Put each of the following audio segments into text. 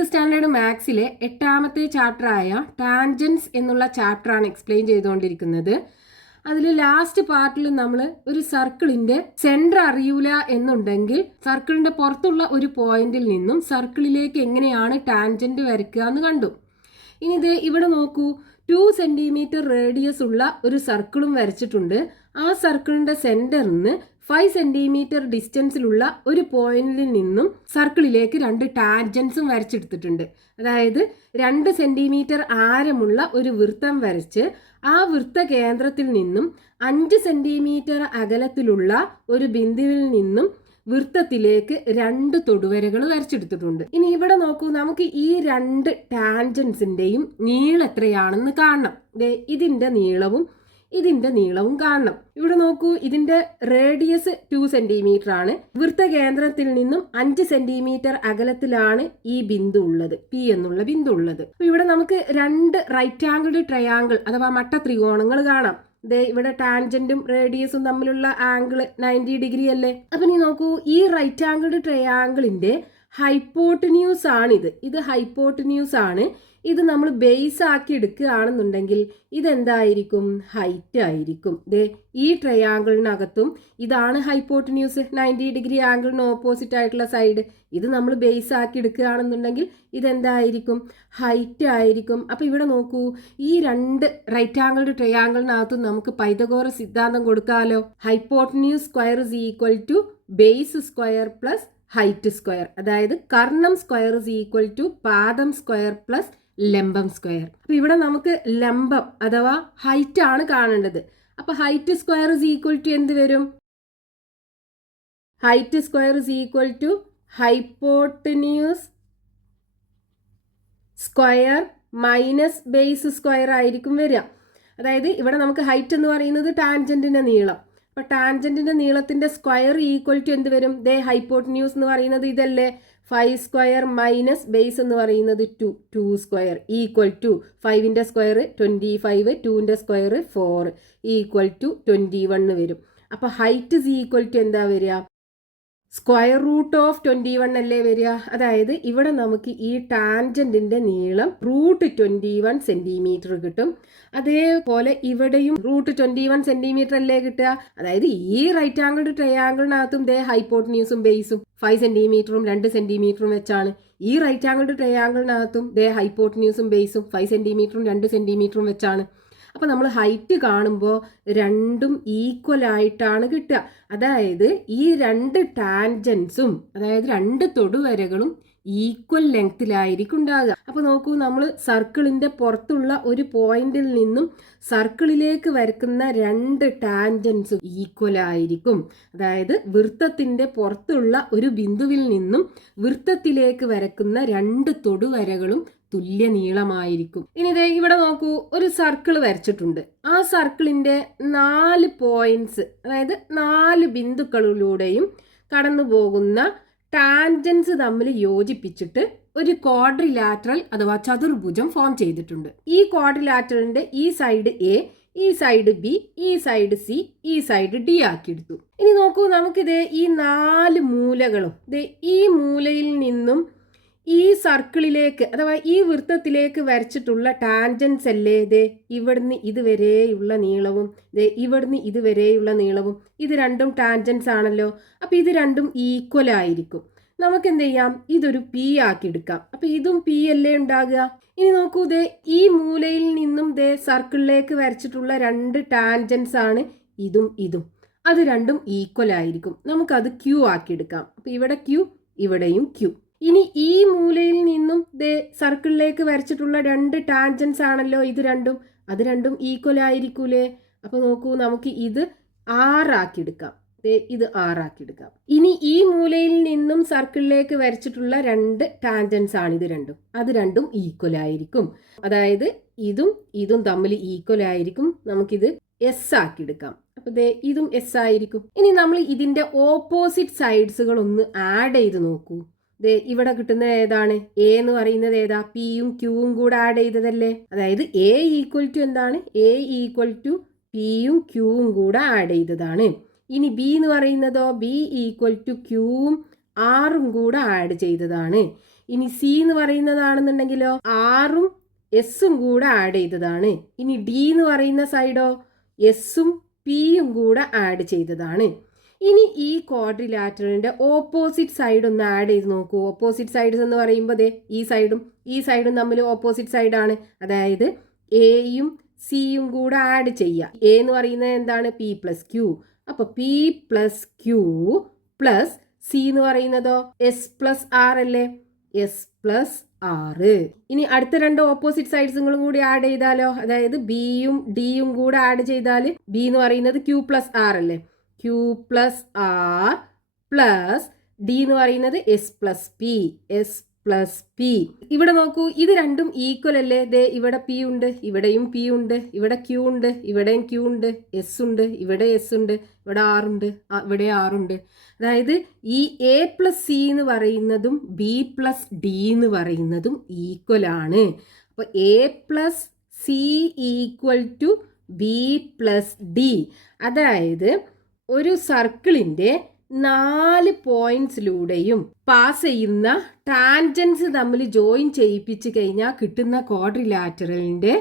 10th standard മാത്സിലെ 8ാമത്തെ ചാപ്റ്ററായ tangents എന്നുള്ള ചാപ്റ്ററാണ് explain ചെയ്തുകൊണ്ടിരിക്കുന്നത്. അതിൽ ലാസ്റ്റ് പാർട്ടിൽ നമ്മൾ ഒരു സർക്കിളിന്റെ സെന്റർ അറിയൂല എന്നുണ്ടെങ്കിൽ സർക്കിളിന്റെ പുറത്തുള്ള ഒരു പോയിന്റിൽ നിന്നും സർക്കിളിലേക്ക് എങ്ങനെയാണ് ടാൻജന്റ് വരയ്ക്കുക എന്ന് കണ്ടു. ഇനി ഇത് ഇവിടെ നോക്കൂ, 2 സെന്റിമീറ്റർ റേഡിയസ് ഉള്ള ഒരു സർക്കിളും വരച്ചിട്ടുണ്ട്. ആ സർക്കിളിന്റെ സെന്ററിന് 5 സെന്റിമീറ്റർ ഡിസ്റ്റൻസിലുള്ള ഒരു പോയിന്റിൽ നിന്നും സർക്കിളിലേക്ക് 2 ടാൻജൻസും വരച്ചെടുത്തിട്ടുണ്ട്. അതായത് 2 സെന്റിമീറ്റർ ആരമുള്ള ഒരു വൃത്തം വരച്ച് ആ വൃത്ത കേന്ദ്രത്തിൽ നിന്നും 5 സെന്റിമീറ്റർ അകലത്തിലുള്ള ഒരു ബിന്ദുവിൽ നിന്നും വൃത്തത്തിലേക്ക് 2 തൊടുവരകൾ വരച്ചെടുത്തിട്ടുണ്ട്. ഇനി ഇവിടെ നോക്കൂ, നമുക്ക് ഈ 2 ടാൻജൻസിന്റെയും നീളം എത്രയാണെന്ന് കാണണം. ഇതിന്റെ നീളവും കാണണം. ഇവിടെ നോക്കൂ, ഇതിന്റെ റേഡിയസ് 2 സെന്റിമീറ്റർ ആണ്. വൃത്ത കേന്ദ്രത്തിൽ നിന്നും 5 സെന്റിമീറ്റർ അകലത്തിലാണ് ഈ ബിന്ദു ഉള്ളത്, പി എന്നുള്ള ബിന്ദു ഉള്ളത്. ഇവിടെ നമുക്ക് 2 റൈറ്റ് ആംഗിൾഡ് ട്രയാങ്കിൾ അഥവാ മട്ട ത്രികോണങ്ങൾ കാണാം. ഇവിടെ ടാൻജന്റും റേഡിയസും തമ്മിലുള്ള ആംഗിൾ 90 ഡിഗ്രി അല്ലേ. അപ്പൊ നീ നോക്കൂ, ഈ റൈറ്റ് ആംഗിൾഡ് ട്രയാങ്കിളിന്റെ ഹൈപ്പോട്ടന്യൂസ് ആണിത്. ഇത് ഹൈപ്പോട്ടന്യൂസ് ആണ്. ഇത് നമ്മൾ ബേസ് ആക്കി എടുക്കുകയാണെന്നുണ്ടെങ്കിൽ ഇതെന്തായിരിക്കും? ഹൈറ്റ് ആയിരിക്കും. ഈ ട്രയാങ്കിളിനകത്തും ഇതാണ് ഹൈപ്പോട്ടന്യൂസ്, 90 ഡിഗ്രി ആംഗിളിന് ഓപ്പോസിറ്റ് ആയിട്ടുള്ള സൈഡ്. ഇത് നമ്മൾ ബേസ് ആക്കി എടുക്കുകയാണെന്നുണ്ടെങ്കിൽ ഇതെന്തായിരിക്കും? ഹൈറ്റ് ആയിരിക്കും. അപ്പൊ ഇവിടെ നോക്കൂ, ഈ 2 റൈറ്റ് ആംഗിൾഡ് ട്രയാങ്കിളിനകത്തും നമുക്ക് പൈതഗോറസ് സിദ്ധാന്തം കൊടുക്കാമല്ലോ. Hypotenuse square is equal to base square plus height square. അതായത് കർണം സ്ക്വയർ ഇസ് ഈക്വൽ ടു പാദം സ്ക്വയർ പ്ലസ് ലംബം സ്ക്വയർ. അപ്പൊ ഇവിടെ നമുക്ക് ലംബം അഥവാ ഹൈറ്റ് ആണ് കാണേണ്ടത്. അപ്പൊ height square is equal to എന്ത് വരും? Height square is equal to hypotenuse square minus base square ആയിരിക്കും വരിക. അതായത് ഇവിടെ നമുക്ക് ഹൈറ്റ് എന്ന് പറയുന്നത് ടാൻജന്റിന്റെ നീളം. അപ്പൊ ടാൻജന്റിന്റെ നീളത്തിന്റെ സ്ക്വയർ ഈക്വൽ ടു എന്ത് വരും? ഹൈപ്പോട്ടന്യൂസ് എന്ന് പറയുന്നത് ഇതല്ലേ, 5 സ്ക്വയർ മൈനസ് ബേസ് എന്ന് പറയുന്നത് 2 സ്ക്വയർ ഈക്വൽ ടു 5ന്റെ സ്ക്വയർ 25, 2ന്റെ സ്ക്വയർ 4 ഈക്വൽ ടു 21 വരും. അപ്പൊ ഹൈറ്റ് ഇസ് ഈക്വൽ ടു എന്താ വരിക? സ്ക്വയർ റൂട്ട് ഓഫ് 21 അല്ലേ വരിക. അതായത് ഇവിടെ നമുക്ക് ഈ ടാൻജന്റിന്റെ നീളം √21 സെന്റിമീറ്റർ കിട്ടും. അതേപോലെ ഇവിടെയും √21 സെന്റിമീറ്റർ അല്ലേ കിട്ടുക. അതായത് ഈ റൈറ്റ് ആംഗിൾഡ് ട്രയാങ്കിളിനകത്തും ഹൈപ്പോട്ടന്യൂസും ബേസും 5 സെന്റിമീറ്ററും 2 സെന്റിമീറ്ററും വെച്ചാണ്. ഈ റൈറ്റ് ആംഗിൾഡ് ട്രയാങ്കിളിനകത്തും ഹൈപ്പോട്ടന്യൂസും ബേസും 5 സെന്റിമീറ്ററും 2 സെന്റിമീറ്ററും വെച്ചാണ്. അപ്പം നമ്മൾ ഹൈറ്റ് കാണുമ്പോൾ രണ്ടും ഈക്വൽ ആയിട്ടാണ് കിട്ടുക. അതായത് ഈ 2 ടാൻജൻസും അതായത് 2 തൊടുവരകളും ഈക്വൽ ലെങ്ത്തിലായിരിക്കും ഉണ്ടാകുക. അപ്പോൾ നോക്കൂ, നമ്മൾ സർക്കിളിന്റെ പുറത്തുള്ള ഒരു പോയിന്റിൽ നിന്നും സർക്കിളിലേക്ക് വരക്കുന്ന 2 ടാൻജൻസും ഈക്വൽ ആയിരിക്കും. അതായത് വൃത്തത്തിന്റെ പുറത്തുള്ള ഒരു ബിന്ദുവിൽ നിന്നും വൃത്തത്തിലേക്ക് വരക്കുന്ന 2 തൊടുവരകളും തുല്യ നീളമായിരിക്കും. ഇനി ഇവിടെ നോക്കൂ, ഒരു സർക്കിൾ വരച്ചിട്ടുണ്ട്. ആ സർക്കിളിന്റെ 4 പോയിന്റ്സ് അതായത് 4 ബിന്ദുക്കളിലൂടെയും കടന്നു പോകുന്ന ടാൻജൻസ് തമ്മിൽ യോജിപ്പിച്ചിട്ട് ഒരു ക്വാഡ്രിലാറ്ററൽ അഥവാ ചതുർഭുജം ഫോം ചെയ്തിട്ടുണ്ട്. ഈ ക്വാഡ്രിലാറ്ററലിന്റെ ഈ സൈഡ് എ, ഈ സൈഡ് ബി, ഈ സൈഡ് സി, ഈ സൈഡ് ഡി ആക്കിയെടുത്തു. ഇനി നോക്കൂ, നമുക്കിത് ഈ 4 മൂലകളും ഈ മൂലയിൽ നിന്നും ഈ സർക്കിളിലേക്ക് അഥവാ ഈ വൃത്തത്തിലേക്ക് വരച്ചിട്ടുള്ള ടാൻജൻസ് അല്ലേ ഇവിടുന്ന് ഇതുവരെയുള്ള നീളവും ഇവിടുന്ന് ഇതുവരെയുള്ള നീളവും. ഇത് രണ്ടും ടാൻജൻസ് ആണല്ലോ. അപ്പം ഇത് രണ്ടും ഈക്വൽ ആയിരിക്കും. നമുക്ക് എന്ത് ചെയ്യാം? ഇതൊരു പി ആക്കി എടുക്കാം. അപ്പം ഇതും പി അല്ലേ ഉണ്ടാകുക. ഇനി നോക്കൂ, ഈ മൂലയിൽ നിന്നും സർക്കിളിലേക്ക് വരച്ചിട്ടുള്ള 2 ടാൻജൻസ് ആണ് ഇതും ഇതും. അത് രണ്ടും ഈക്വൽ ആയിരിക്കും. നമുക്കത് ക്യൂ ആക്കി എടുക്കാം. അപ്പം ഇവിടെ ക്യൂ, ഇവിടെയും ക്യൂ. ഇനി ഈ മൂലയിൽ നിന്നും സർക്കിളിലേക്ക് വരച്ചിട്ടുള്ള 2 ടാൻജൻസ് ആണല്ലോ ഇത് രണ്ടും. അത് രണ്ടും ഈക്വൽ ആയിരിക്കൂലേ. അപ്പൊ നോക്കൂ, നമുക്ക് ഇത് 6 ആക്കി എടുക്കാം. ഇത് 6 ആക്കി എടുക്കാം. ഇനി ഈ മൂലയിൽ നിന്നും സർക്കിളിലേക്ക് വരച്ചിട്ടുള്ള 2 ടാൻജൻസ് ആണ് ഇത് രണ്ടും. അത് രണ്ടും ഈക്വൽ ആയിരിക്കും. അതായത് ഇതും ഇതും തമ്മിൽ ഈക്വൽ ആയിരിക്കും. നമുക്കിത് എസ് ആക്കി എടുക്കാം. അപ്പൊ ഇതും എസ് ആയിരിക്കും. ഇനി നമ്മൾ ഇതിന്റെ ഓപ്പോസിറ്റ് സൈഡ്സുകൾ ഒന്ന് ആഡ് ചെയ്ത് നോക്കൂ. ഇവിടെ കിട്ടുന്നത് ഏതാണ്? എ എന്ന് പറയുന്നത് ഏതാ? പിയും ക്യൂവും കൂടെ ആഡ് ചെയ്തതല്ലേ. അതായത് എ ഈക്വൽ ടു എന്താണ്? എ ഈക്വൽ ടു പിയും ക്യൂവും കൂടെ ആഡ് ചെയ്തതാണ്. ഇനി ബി എന്ന് പറയുന്നതോ? ബി ഈക്വൽ ടു ക്യൂവും ആറും കൂടെ ആഡ് ചെയ്തതാണ്. ഇനി സി എന്ന് പറയുന്നതാണെന്നുണ്ടെങ്കിലോ ആറും എസും കൂടെ ആഡ് ചെയ്തതാണ്. ഇനി ഡി എന്ന് പറയുന്ന സൈഡോ എസും പിയും കൂടെ ആഡ് ചെയ്തതാണ്. ഇനി ഈ ക്വാഡ്രിലാറ്ററലിന്റെ ഓപ്പോസിറ്റ് സൈഡ് ഒന്ന് ആഡ് ചെയ്ത് നോക്കൂ. ഓപ്പോസിറ്റ് സൈഡ്സ് എന്ന് പറയുമ്പോൾ ദേ ഈ സൈഡും തമ്മിൽ ഓപ്പോസിറ്റ് സൈഡാണ്. അതായത് എയും സിയും കൂടെ ആഡ് ചെയ്യുക. എ എന്ന് പറയുന്നത് എന്താണ്? P plus Q. അപ്പൊ P plus Q plus C എന്ന് പറയുന്നതോ എസ് പ്ലസ് ആർ അല്ലേ? S plus R. ഇനി അടുത്ത രണ്ട് ഓപ്പോസിറ്റ് സൈഡ്സുകളും കൂടി ആഡ് ചെയ്താലോ? അതായത് ബിയും ഡിയും കൂടെ ആഡ് ചെയ്താൽ ബി എന്ന് പറയുന്നത് ക്യൂ പ്ലസ് ആർ അല്ലേ? Q plus R plus D എന്ന് പറയുന്നത് S plus P. S plus P. ഇവിടെ നോക്കൂ, ഇത് രണ്ടും ഈക്വൽ അല്ലേ? ദേ ഇവിടെ പി ഉണ്ട്, ഇവിടെയും പി ഉണ്ട്, ഇവിടെ ക്യൂ ഉണ്ട്, ഇവിടെയും ക്യൂ ഉണ്ട്, എസ് ഉണ്ട്, ഇവിടെ എസ് ഉണ്ട്, ഇവിടെ ആറുണ്ട്, ഇവിടെ ആറുണ്ട്. അതായത് ഈ എ പ്ലസ് സി എന്ന് പറയുന്നതും ബി പ്ലസ് ഡി എന്ന് പറയുന്നതും ഈക്വൽ ആണ്. അപ്പോൾ A plus C equal to B plus D. അതായത് ഒരു സർക്കിളിൻ്റെ 4 പോയിന്റ്സിലൂടെയും പാസ് ചെയ്യുന്ന ടാൻജൻസ് തമ്മിൽ ജോയിൻ ചെയ്യിപ്പിച്ച് കഴിഞ്ഞാൽ കിട്ടുന്ന ക്വാഡ്രിലാറ്ററലിന്റെ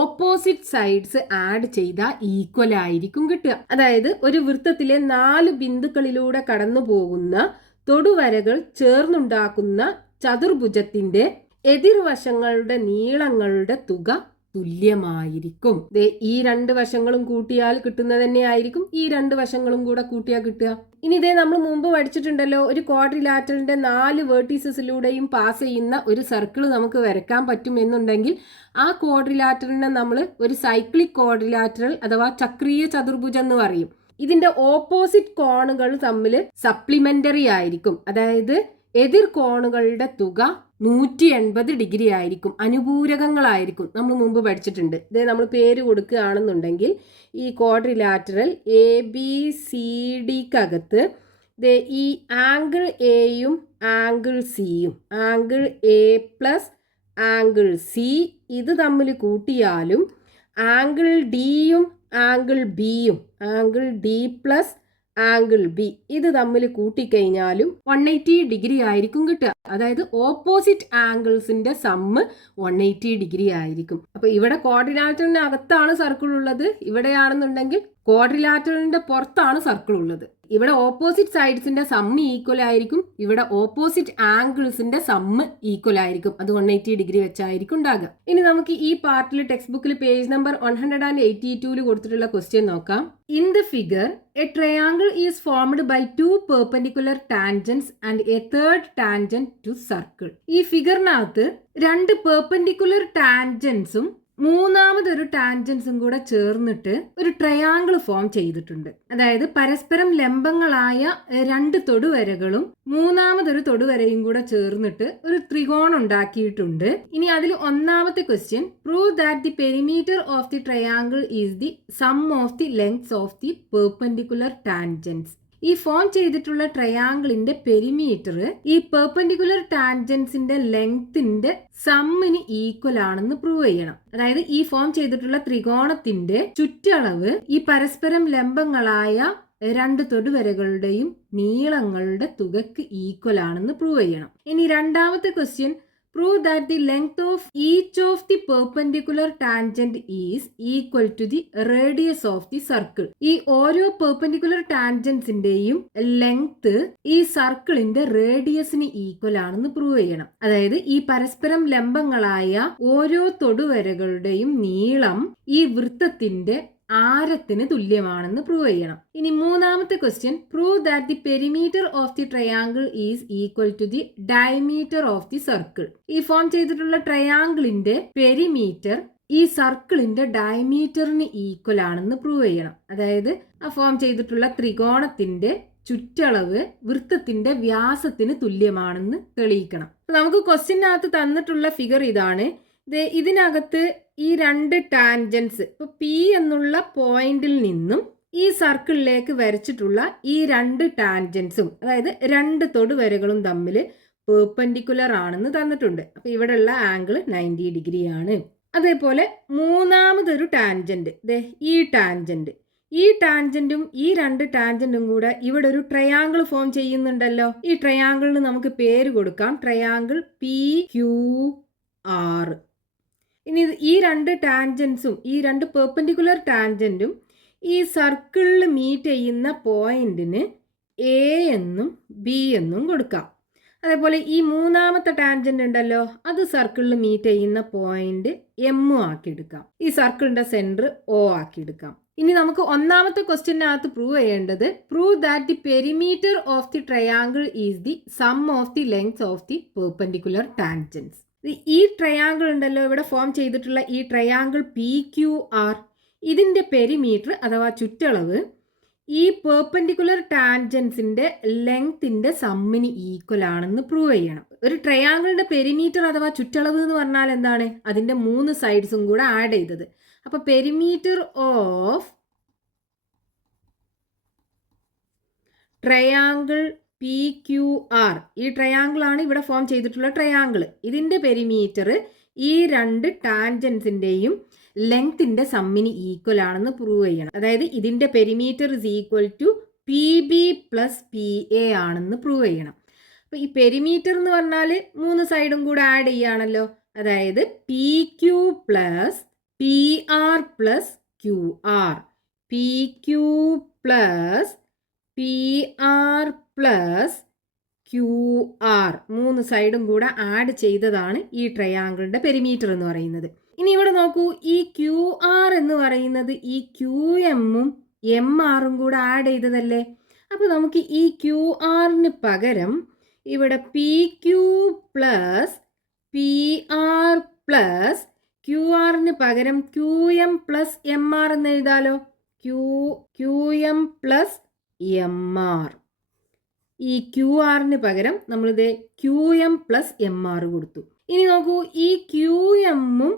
ഓപ്പോസിറ്റ് സൈഡ്സ് ആഡ് ചെയ്താൽ ഈക്വൽ ആയിരിക്കും കിട്ടുക. അതായത് ഒരു വൃത്തത്തിലെ 4 ബിന്ദുക്കളിലൂടെ കടന്നു പോകുന്ന തൊടുവരകൾ ചേർന്നുണ്ടാക്കുന്ന ചതുർഭുജത്തിന്റെ എതിർവശങ്ങളുടെ നീളങ്ങളുടെ തുക തുല്യമായിരിക്കും. ഈ 2 വശങ്ങളും കൂട്ടിയാൽ കിട്ടുന്നത് തന്നെ ആയിരിക്കും ഈ 2 വശങ്ങളും കൂടെ കൂട്ടിയാൽ കിട്ടുക. ഇനി ഇതേ നമ്മൾ മുമ്പ് പഠിച്ചിട്ടുണ്ടല്ലോ, ഒരു ക്വാഡ്രിലാറ്ററലിന്റെ 4 വേർട്ടീസസിലൂടെയും പാസ് ചെയ്യുന്ന ഒരു സർക്കിൾ നമുക്ക് വരയ്ക്കാൻ പറ്റും എന്നുണ്ടെങ്കിൽ ആ ക്വാഡ്രിലാറ്ററലിനെ നമ്മൾ ഒരു സൈക്ലിക് ക്വാഡ്രിലാറ്ററൽ അഥവാ ചക്രീയ ചതുർഭുജം എന്ന് പറയും. ഇതിന്റെ ഓപ്പോസിറ്റ് കോണുകൾ തമ്മിൽ സപ്ലിമെന്ററി ആയിരിക്കും. അതായത് എതിർ കോണുകളുടെ തുക 180 ഡിഗ്രി ആയിരിക്കും, അനുപൂരകങ്ങളായിരിക്കും. നമ്മൾ മുമ്പ് പഠിച്ചിട്ടുണ്ട്. ഇത് നമ്മൾ പേര് കൊടുക്കുകയാണെന്നുണ്ടെങ്കിൽ ഈ ക്വാഡ്രിലാറ്ററൽ എ ബി സി ഡിക്കകത്ത് ഈ ആംഗിൾ എയും ആംഗിൾ സിയും, angle A plus angle C ഇത് തമ്മിൽ കൂട്ടിയാലും ആംഗിൾ ഡിയും ആംഗിൾ ബിയും, angle D plus angle B ഇത് തമ്മിൽ കൂട്ടിക്കഴിഞ്ഞാലും 180 ഡിഗ്രി ആയിരിക്കും കിട്ടുക. അതായത് ഓപ്പോസിറ്റ് ആംഗിൾസിന്റെ സമ്മ് 180 ഡിഗ്രി ആയിരിക്കും. അപ്പൊ ഇവിടെ ക്വാഡ്രിലാറ്ററലിന് അകത്താണ് സർക്കിൾ ഉള്ളത്, ഇവിടെയാണെന്നുണ്ടെങ്കിൽ ക്വാഡ്രിലാറ്ററലിന്റെ പുറത്താണ് സർക്കിൾ ഉള്ളത്. ഇവിടെ ഓപ്പോസിറ്റ് സൈഡ്സിന്റെ സമ്മ് ഈക്വൽ ആയിരിക്കും, ഇവിടെ ഓപ്പോസിറ്റ് ആംഗിൾസിന്റെ സമ്മ് ഈക്വൽ ആയിരിക്കും. അത് 180 ഡിഗ്രി വെച്ചായിരിക്കും ഉണ്ടാകുക. ഇനി നമുക്ക് ഈ പാർട്ടിൽ ടെക്സ്റ്റ് ബുക്കിൽ പേജ് നമ്പർ 182 കൊടുത്തിട്ടുള്ള ക്വസ്റ്റ്യൻ നോക്കാം. In the figure a triangle is formed by 2 perpendicular tangents and a third tangent to circle. ഈ ഫിഗറിനകത്ത് 2 പെർപെൻഡിക്കുലർ ടാൻജൻസും മൂന്നാമതൊരു ടാൻജൻസും കൂടെ ചേർന്നിട്ട് ഒരു ട്രയാങ്കിൾ ഫോം ചെയ്തിട്ടുണ്ട്. അതായത് പരസ്പരം ലംബങ്ങളായ 2 തൊടുവരകളും മൂന്നാമതൊരു തൊടുവരയും കൂടെ ചേർന്നിട്ട് ഒരു ത്രികോണം ഉണ്ടാക്കിയിട്ടുണ്ട്. ഇനി അതിൽ ഒന്നാമത്തെ question, prove that the perimeter of the triangle is the sum of the lengths of the perpendicular tangents. ഈ ഫോം ചെയ്തിട്ടുള്ള ട്രയാങ്കിളിന്റെ പെരിമീറ്റർ ഈ പെർപെൻഡിക്കുലർ ടാൻജൻസിന്റെ ലെങ്ത്തിന്റെ സമ്മിന് ഈക്വൽ ആണെന്ന് പ്രൂവ് ചെയ്യണം. അതായത് ഈ ഫോം ചെയ്തിട്ടുള്ള ത്രികോണത്തിന്റെ ചുറ്റളവ് ഈ പരസ്പരം ലംബങ്ങളായ 2 തൊടുവരകളുടെയും നീളങ്ങളുടെ തുകക്ക് ഈക്വൽ ആണെന്ന് പ്രൂവ് ചെയ്യണം. ഇനി രണ്ടാമത്തെ question, prove that the length of each of the perpendicular tangent is equal to the radius of the circle. ഈ ഓരോ പെർപെൻഡിക്കുലർ ടാൻജൻസിന്റെയും ലെങ്ത് ഈ സർക്കിളിന്റെ റേഡിയസിന് ഈക്വൽ ആണെന്ന് പ്രൂവ് ചെയ്യണം. അതായത് ഈ പരസ്പരം ലംബങ്ങളായ ഓരോ തൊടുവരകളുടെയും നീളം ഈ വൃത്തത്തിന്റെ ആരത്തിന് തുല്യമാണെന്ന് പ്രൂവ് ചെയ്യണം. ഇനി മൂന്നാമത്തെ question, prove that the perimeter of the triangle is equal to the diameter of the circle. ഈ ഫോം ചെയ്തിട്ടുള്ള ട്രയാങ്കിളിന്റെ പെരിമീറ്റർ ഈ സർക്കിളിന്റെ ഡയമീറ്ററിന് ഈക്വൽ ആണെന്ന് പ്രൂവ് ചെയ്യണം. അതായത് ആ ഫോം ചെയ്തിട്ടുള്ള ത്രികോണത്തിന്റെ ചുറ്റളവ് വൃത്തത്തിന്റെ വ്യാസത്തിന് തുല്യമാണെന്ന് തെളിയിക്കണം. നമുക്ക് ക്വസ്റ്റ്യനകത്ത് തന്നിട്ടുള്ള ഫിഗർ ഇതാണ്. ഇതിനകത്ത് ഈ 2 ടാൻജൻസ് ഇപ്പൊ പി എന്നുള്ള പോയിന്റിൽ നിന്നും ഈ സർക്കിളിലേക്ക് വരച്ചിട്ടുള്ള ഈ 2 ടാൻജൻസും, അതായത് 2 തൊടുവരകളും തമ്മിൽ പെർപെൻഡിക്കുലർ ആണെന്ന് തന്നിട്ടുണ്ട്. അപ്പൊ ഇവിടെയുള്ള ആംഗിൾ 90 ഡിഗ്രി ആണ്. അതേപോലെ മൂന്നാമതൊരു ടാൻജന്റ്, ഈ ടാൻജന്റ് ഈ ടാൻജന്റും ഈ രണ്ട് ടാൻജന്റും കൂടെ ഇവിടെ ഒരു ട്രയാങ്കിൾ ഫോം ചെയ്യുന്നുണ്ടല്ലോ. ഈ ട്രയാങ്കിളിന് നമുക്ക് പേര് കൊടുക്കാം, ട്രയാങ്കിൾ PQR. ഇനി ഈ രണ്ട് ടാൻജൻസും ഈ രണ്ട് പെർപെൻഡിക്കുലർ ടാൻജന്റും ഈ സർക്കിളിൽ മീറ്റ് ചെയ്യുന്ന പോയിന്റിന് A എന്നും B എന്നും കൊടുക്കാം. അതേപോലെ ഈ മൂന്നാമത്തെ ടാൻജന്റ് ഉണ്ടല്ലോ, അത് സർക്കിളിൽ മീറ്റ് ചെയ്യുന്ന പോയിന്റ് M ആക്കിയെടുക്കാം. ഈ സർക്കിളിന്റെ സെന്റർ O ആക്കിയെടുക്കാം. ഇനി നമുക്ക് ഒന്നാമത്തെ ക്വസ്റ്റ്യനകത്ത് പ്രൂവ് ചെയ്യേണ്ടത്, prove that the perimeter of the triangle is the sum of the length of the perpendicular tangents. ഈ ട്രയാങ്കിൾ ഉണ്ടല്ലോ, ഇവിടെ ഫോം ചെയ്തിട്ടുള്ള ഈ ട്രയാങ്കിൾ PQR, ഇതിന്റെ പെരിമീറ്റർ അഥവാ ചുറ്റളവ് ഈ പെർപെൻഡിക്കുലർ ടാൻജൻസിന്റെ ലെങ്ത്തിന്റെ സമ്മിന് ഈക്വൽ ആണെന്ന് പ്രൂവ് ചെയ്യണം. ഒരു ട്രയാങ്കിളിന്റെ പെരിമീറ്റർ അഥവാ ചുറ്റളവ് എന്ന് പറഞ്ഞാൽ എന്താണ്? അതിന്റെ 3 സൈഡ്സും കൂടെ ആഡ് ചെയ്തത്. അപ്പൊ പെരിമീറ്റർ ഓഫ് ട്രയാങ്കിൾ PQR, ഈ ട്രയാങ്കിൾ ആണ് ഇവിടെ ഫോം ചെയ്തിട്ടുള്ള ട്രയാങ്കിൾ. ഇതിന്റെ പെരിമീറ്റർ ഈ രണ്ട് ടാൻജൻസിന്റെയും ലെങ്ത്തിന്റെ സമ്മിന് ഈക്വൽ ആണെന്ന് പ്രൂവ് ചെയ്യണം. അതായത് ഇതിന്റെ perimeter is equal to PB plus PA ആണെന്ന് പ്രൂവ് ചെയ്യണം. അപ്പൊ ഈ പെരിമീറ്റർ എന്ന് പറഞ്ഞാൽ 3 സൈഡും കൂടെ ആഡ് ചെയ്യുകയാണല്ലോ. അതായത് PQ plus PR plus QR, PQ plus PR plus QR, 3 സൈഡും കൂടെ ആഡ് ചെയ്തതാണ് ഈ ട്രയാങ്കിളിന്റെ പെരിമീറ്റർ എന്ന് പറയുന്നത്. ഇനി ഇവിടെ നോക്കൂ, ഈ QR എന്ന് പറയുന്നത് ഈ QM-ഉം MR-ഉം കൂടെ ആഡ് ചെയ്തതല്ലേ. അപ്പോൾ നമുക്ക് ഈ QR-ന് പകരം ഇവിടെ PQ പ്ലസ് PR പ്ലസ് QR-ന് പകരം QM പ്ലസ് MR എന്ന് എഴുതാലോ. QM plus MR. ഈ QR-ന് പകരം നമ്മളിത് QM പ്ലസ് MR കൊടുത്തു. ഇനി നോക്കൂ, ഈ QM-ഉം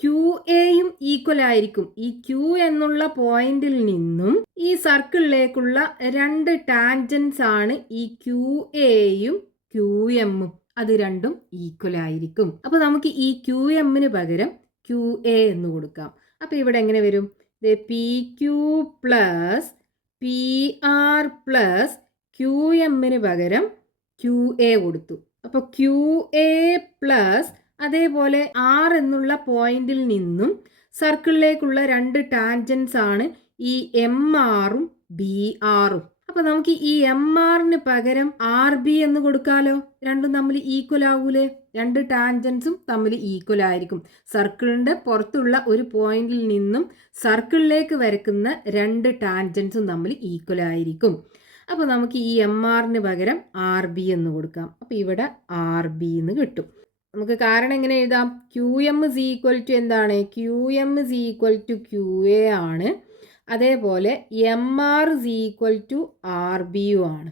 QA-യും ഈക്വൽ ആയിരിക്കും. ഈ Q എന്നുള്ള പോയിന്റിൽ നിന്നും ഈ സർക്കിളിലേക്കുള്ള രണ്ട് ടാൻജൻസ് ആണ് ഈ QA-യും QM-ഉം. അത് രണ്ടും ഈക്വൽ ആയിരിക്കും. അപ്പൊ നമുക്ക് ഈ QM-ന് പകരം QA എന്ന് കൊടുക്കാം. അപ്പൊ ഇവിടെ എങ്ങനെ വരും? PQ പ്ലസ് PR പ്ലസ് QM-ന് പകരം QA കൊടുത്ു. അപ്പൊ QA പ്ലസ് അതേപോലെ R എന്നുള്ള പോയിന്റിൽ നിന്നും സർക്കിളിലേക്കുള്ള രണ്ട് ടാൻജൻസ് ആണ് ഈ MR-ഉം BR-ഉം. അപ്പൊ നമുക്ക് ഈ MR-ന് പകരം RB എന്ന് കൊടുക്കാലോ. രണ്ടും തമ്മിൽ ഈക്വൽ ആവൂലേ? രണ്ട് ടാൻജൻസും തമ്മിൽ ഈക്വൽ ആയിരിക്കും. സർക്കിളിന്റെ പുറത്തുള്ള ഒരു പോയിന്റിൽ നിന്നും സർക്കിളിലേക്ക് വരക്കുന്ന രണ്ട് ടാൻജൻസും തമ്മിൽ ഈക്വൽ ആയിരിക്കും. അപ്പോൾ നമുക്ക് ഈ MR-ന് പകരം RB എന്ന് കൊടുക്കാം. അപ്പോൾ ഇവിടെ RB എന്ന് കിട്ടും. നമുക്ക് കാരണം എങ്ങനെ എഴുതാം? QM is equal to എന്താണ്? QM is equal to QA ആണ്. അതേപോലെ MR is equal to RB ആണ്.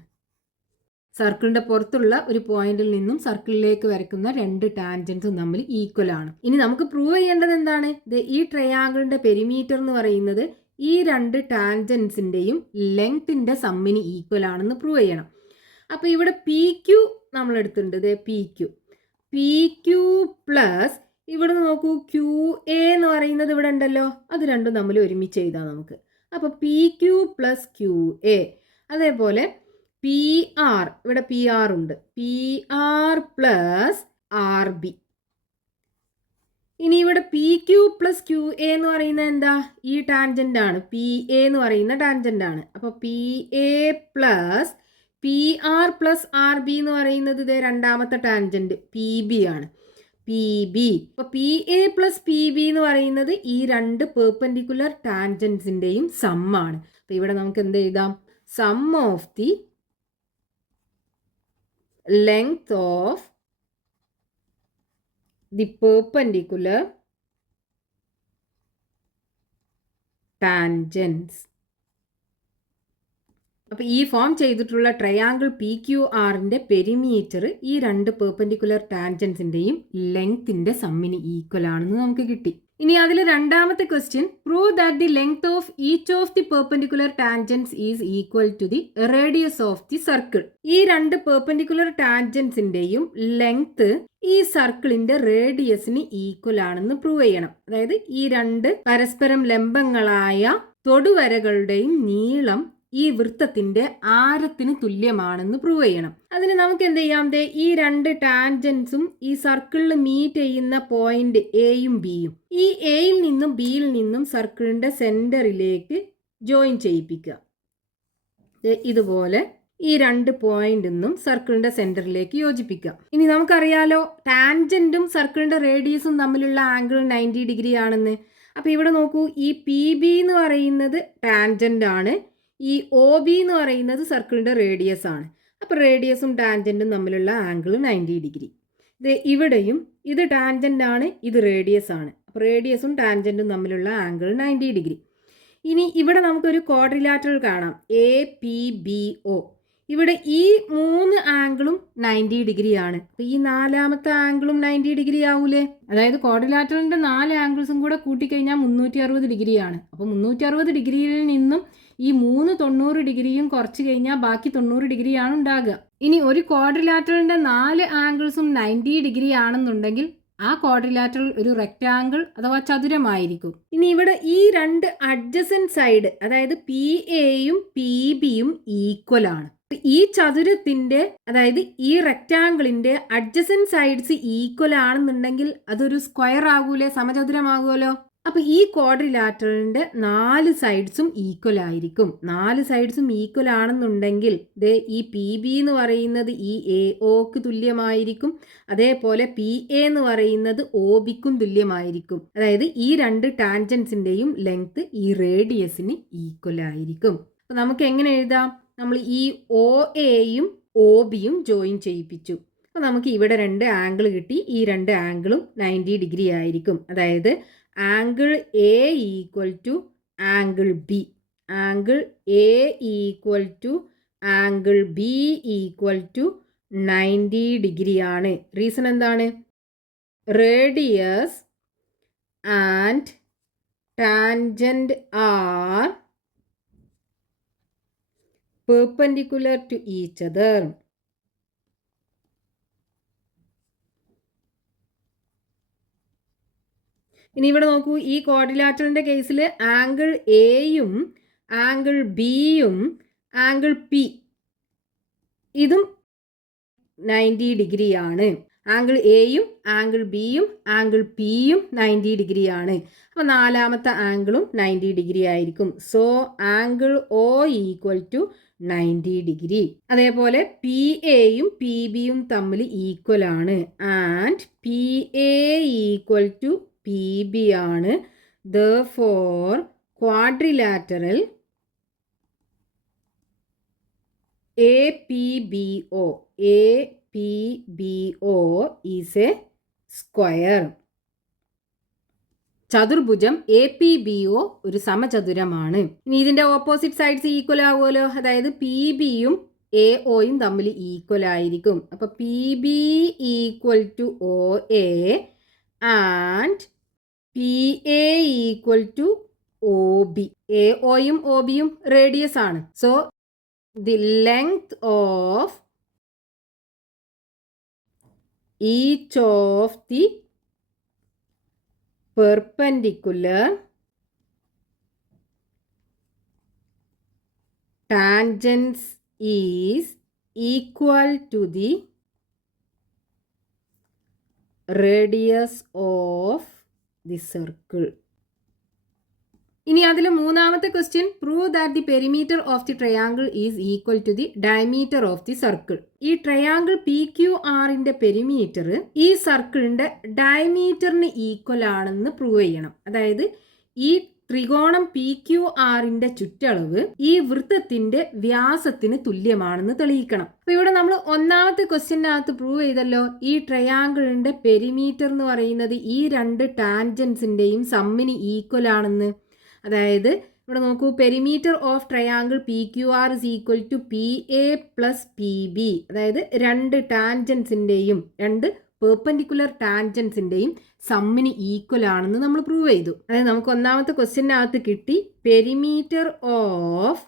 സർക്കിളിന്റെ പുറത്തുള്ള ഒരു പോയിന്റിൽ നിന്നും സർക്കിളിലേക്ക് വരയ്ക്കുന്ന രണ്ട് ടാൻജൻസും തമ്മിൽ ഈക്വൽ ആണ്. ഇനി നമുക്ക് പ്രൂവ് ചെയ്യേണ്ടത് എന്താണ്? ഈ ട്രയാങ്കിളിന്റെ പെരിമീറ്റർ എന്ന് പറയുന്നത് ഈ രണ്ട് ടാൻജൻസിന്റെയും ലെങ്ത്തിന്റെ സമ്മിന് ഈക്വൽ ആണെന്ന് പ്രൂവ് ചെയ്യണം. അപ്പൊ ഇവിടെ PQ നമ്മൾ എടുത്തിട്ടുണ്ട്. PQ പ്ലസ് ഇവിടെ നോക്കൂ, QA എന്ന് പറയുന്നത് ഇവിടെ ഉണ്ടല്ലോ, അത് രണ്ടും തമ്മിൽ ഒരുമിച്ച് എഴുതാം നമുക്ക്. അപ്പൊ PQ പ്ലസ് QA. അതേപോലെ PR, ഇവിടെ PR ഉണ്ട്, PR പ്ലസ് RB. ഇനി ഇവിടെ PQ പ്ലസ് QA എന്ന് പറയുന്നത് എന്താ? ഈ ടാൻജന്റ് ആണ്, PA എന്ന് പറയുന്ന ടാൻജന്റ് ആണ്. അപ്പൊ PA plus PR plus RB എന്ന് പറയുന്നത് ഇത് രണ്ടാമത്തെ ടാൻജന്റ് PB ആണ്, PB. അപ്പൊ PA പ്ലസ് PB എന്ന് പറയുന്നത് ഈ രണ്ട് പെർപെൻഡിക്കുലർ ടാൻജൻസിന്റെയും സം ആണ്. അപ്പൊ ഇവിടെ നമുക്ക് എന്ത് എഴുതാം? Sum of the length of the perpendicular tangents. അപ്പോൾ ഈ ഫോം ചെയ്തിട്ടുള്ള ട്രയാങ്കിൾ PQRന്റെ പെരിമീറ്റർ ഈ രണ്ട് പെർപെൻഡിക്കുലർ ടാൻജൻസിന്റെയും ലെങ്ത്തിന്റെ സമ്മിന് ഈക്വൽ ആണെന്ന് നമുക്ക് കിട്ടി. ഇനി അതിലെ രണ്ടാമത്തെ question, prove that the length of each of the perpendicular tangents is equal to the radius of the circle. ഈ രണ്ട് പെർപെൻഡിക്കുലർ ടാൻജൻസിന്റെയും ലെങ്ത് ഈ സർക്കിളിന്റെ റേഡിയസിന് ഈക്വൽ ആണെന്ന് പ്രൂവ് ചെയ്യണം. അതായത് ഈ രണ്ട് പരസ്പരം ലംബങ്ങളായ തൊടുവരകളുടെയും നീളം ഈ വൃത്തത്തിന്റെ ആരത്തിന് തുല്യമാണെന്ന് പ്രൂവ് ചെയ്യണം. അതിന് നമുക്ക് എന്ത് ചെയ്യാം, ഈ രണ്ട് ടാൻജൻസും ഈ സർക്കിളിൽ മീറ്റ് ചെയ്യുന്ന പോയിന്റ് എയും ബിയും, ഈ എയിൽ നിന്നും ബിയിൽ നിന്നും സർക്കിളിന്റെ സെന്ററിലേക്ക് ജോയിൻ ചെയ്യിപ്പിക്കുക. ഇതുപോലെ ഈ രണ്ട് പോയിന്റിന്നും സർക്കിളിന്റെ സെന്ററിലേക്ക് യോജിപ്പിക്കുക. ഇനി നമുക്കറിയാലോ ടാൻജന്റും സർക്കിളിന്റെ റേഡിയസും തമ്മിലുള്ള ആംഗിൾ 90 ഡിഗ്രി ആണെന്ന്. അപ്പൊ ഇവിടെ നോക്കൂ, ഈ പി ബി എന്ന് പറയുന്നത് ടാൻജന്റ് ആണ്, ഈ ഒ ബി എന്ന് പറയുന്നത് സർക്കിളിന്റെ റേഡിയസ് ആണ്. അപ്പൊ റേഡിയസും ടാൻജന്റും തമ്മിലുള്ള ആംഗിൾ 90 ഡിഗ്രി. ഇവിടെയും ഇത് ടാൻജന്റ് ആണ്, ഇത് റേഡിയസ് ആണ്. അപ്പൊ റേഡിയസും ടാൻജന്റും തമ്മിലുള്ള ആംഗിൾ 90 ഡിഗ്രി. ഇനി ഇവിടെ നമുക്കൊരു ക്വാഡ്രിലാറ്ററൽ കാണാം, എ പി ബി ഒ. ഇവിടെ ഈ 3 ആംഗിളും 90 ഡിഗ്രി ആണ്. അപ്പൊ ഈ 4ാമത്തെ ആംഗിളും 90 ഡിഗ്രി ആവൂലേ? അതായത് ക്വാഡ്രിലാറ്ററലിന്റെ 4 ആംഗിൾസും കൂടെ കൂട്ടിക്കഴിഞ്ഞാൽ 360 ഡിഗ്രിയാണ്. അപ്പൊ 360 ഡിഗ്രിയിൽ നിന്നും ഈ 90 ഡിഗ്രിയും കുറച്ച് കഴിഞ്ഞാൽ ബാക്കി 90 ഡിഗ്രിയാണ് ഉണ്ടാകുക. ഇനി ഒരു ക്വാഡ്രിലാറ്ററലിന്റെ 4 ആംഗിൾസും 90 ഡിഗ്രി ആണെന്നുണ്ടെങ്കിൽ ആ ക്വാഡ്രിലാറ്ററൽ ഒരു റെക്റ്റാങ്കിൾ അഥവാ ചതുരമായിരിക്കും. ഇനി ഇവിടെ ഈ രണ്ട് അഡ്ജസന്റ് സൈഡ്, അതായത് പി എയും പി ബിയും ഈക്വൽ ആണ്. ഈ ചതുരത്തിന്റെ, അതായത് ഈ റെക്റ്റാങ്കിളിന്റെ അഡ്ജസന്റ് സൈഡ്സ് ഈക്വൽ ആണെന്നുണ്ടെങ്കിൽ അതൊരു സ്ക്വയർ ആകൂലേ, സമചതുരമാകുമല്ലോ. അപ്പൊ ഈ ക്വാഡ്രിലാറ്ററലിന്റെ 4 സൈഡ്സും ഈക്വൽ ആയിരിക്കും. 4 സൈഡ്സും ഈക്വൽ ആണെന്നുണ്ടെങ്കിൽ ഈ പി ബി എന്ന് പറയുന്നത് ഈ എ ഒക്ക് തുല്യമായിരിക്കും, അതേപോലെ പി എ എന്ന് പറയുന്നത് ഒ ബിക്കും തുല്യമായിരിക്കും. അതായത് ഈ രണ്ട് ടാൻജൻസിന്റെയും ലെങ്ത് ഈ റേഡിയസിന് ഈക്വൽ ആയിരിക്കും. അപ്പൊ നമുക്ക് എങ്ങനെ എഴുതാം, നമ്മൾ ഈ ഒ എയും ഒ ബിയും ജോയിൻ ചെയ്യിപ്പിച്ചു. അപ്പൊ നമുക്ക് ഇവിടെ രണ്ട് ആംഗിൾ കിട്ടി, ഈ രണ്ട് ആംഗിളും 90 ഡിഗ്രി ആയിരിക്കും. അതായത് angle A equal to angle B, angle A equal to angle B equal to 90 degree ആണ്. റീസൺ എന്താണ്? Radius and tangent are perpendicular to each other. ഇനി ഇവിടെ നോക്കൂ, ഈ ക്വാഡ്രിലാറ്ററലിന്റെ കേസിൽ ആംഗിൾ എയും ആംഗിൾ ബിയും ആംഗിൾ പി ഇതും 90 ഡിഗ്രി ആണ്. ആംഗിൾ എയും ആംഗിൾ ബിയും ആംഗിൾ പിയും 90 ഡിഗ്രി ആണ്. അപ്പോൾ 4ാമത്തെ ആംഗിളും 90 ഡിഗ്രി ആയിരിക്കും. So angle O equal to 90 degree. അതേപോലെ പി എയും പി ബിയും തമ്മിൽ ഈക്വൽ ആണ്. And P A equal to P B ആണ്. Therefore quadrilateral APBO is a square. ചതുർഭുജം APBO ഒരു സമചതുരമാണ്. ഇനി ഇതിന്റെ ഓപ്പോസിറ്റ് സൈഡ്സ് ഈക്വൽ ആവുമല്ലോ. അതായത് പി ബിയും എ ഒയും തമ്മിൽ ഈക്വൽ ആയിരിക്കും. അപ്പൊ P B equal to O A and P A equal to O B. A ഒയും ഒ ബിയും റേഡിയസ് ആണ്. So the length of each of the perpendicular tangents is equal to the radius of the circle. ഇനി അതിൽ 3ാമത്തെ question, prove that the perimeter of the triangle is equal to the diameter of the circle. ഈ triangle P Q ആറിന്റെ perimeter ഈ സർക്കിളിന്റെ ഡയമീറ്ററിന് equal ആണെന്ന് prove ചെയ്യണം. അതായത് ഈ ത്രികോണം പി ക്യു ആറിന്റെ ചുറ്റളവ് ഈ വൃത്തത്തിന്റെ വ്യാസത്തിന് തുല്യമാണെന്ന് തെളിയിക്കണം. അപ്പൊ ഇവിടെ നമ്മൾ 1ാമത്തെ ക്വസ്റ്റ്യനകത്ത് പ്രൂവ് ചെയ്തല്ലോ, ഈ ട്രയാങ്കിളിന്റെ പെരിമീറ്റർ എന്ന് പറയുന്നത് ഈ രണ്ട് ടാൻജൻസിന്റെയും സമ്മിന് ഈക്വൽ ആണെന്ന്. അതായത് ഇവിടെ നോക്കൂ, perimeter of triangle P Q R is equal to P A plus P B. അതായത് രണ്ട് ടാൻജൻസിന്റെയും, രണ്ട് പെർപെൻഡിക്കുലർ ടാൻജൻസിന്റെയും സമ്മിന് ഈക്വൽ ആണെന്ന് നമ്മൾ പ്രൂവ് ചെയ്തു. അതായത് നമുക്ക് 1ാമത്തെ ക്വസ്റ്റ്യനകത്ത് കിട്ടി, perimeter of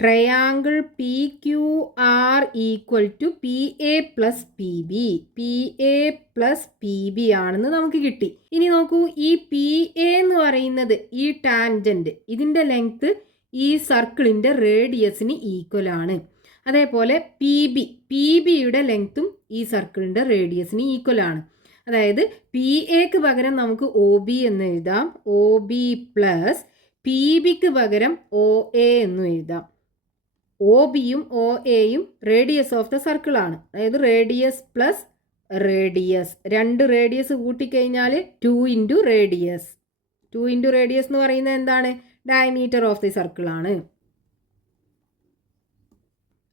triangle P Q R equal to P A plus P B. P A plus P B ആണെന്ന് നമുക്ക് കിട്ടി. ഇനി നോക്കൂ, ഈ പി എ എന്ന് പറയുന്നത് ഈ ടാൻജന്റ്, ഇതിൻ്റെ ലെങ്ത് ഈ സർക്കിളിൻ്റെ റേഡിയസിന് ഈക്വൽ ആണ്. അതേപോലെ പി ബിയുടെ ലെങ്ത്തും ഈ സർക്കിളിൻ്റെ റേഡിയസിന് ഈക്വൽ ആണ്. അതായത് പി എക്ക് പകരം നമുക്ക് ഒ ബി എന്ന് എഴുതാം, ഒ ബി പ്ലസ് പി ബിക്ക് പകരം ഒ എ എന്നും എഴുതാം. ഒ ബിയും ഒ എയും റേഡിയസ് ഓഫ് ദ സർക്കിൾ ആണ്. അതായത് റേഡിയസ് പ്ലസ് റേഡിയസ്, രണ്ട് റേഡിയസ് കൂട്ടിക്കഴിഞ്ഞാൽ 2 ഇൻറ്റു റേഡിയസ്. 2 ഇൻറ്റു റേഡിയസ് എന്ന് പറയുന്നത് എന്താണ്? ഡയമീറ്റർ ഓഫ് ദി സർക്കിൾ ആണ്.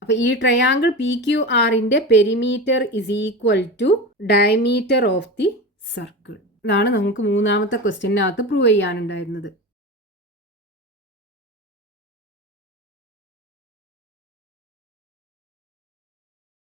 അപ്പോൾ ഈ ട്രയാങ്കിൾ പി ക്യു ആറിൻ്റെ perimeter is equal to diameter of the circle. ഇതാണ് നമുക്ക് മൂന്നാമത്തെ ക്വസ്റ്റ്യനകത്ത് പ്രൂവ് ചെയ്യാനുണ്ടായിരുന്നത്.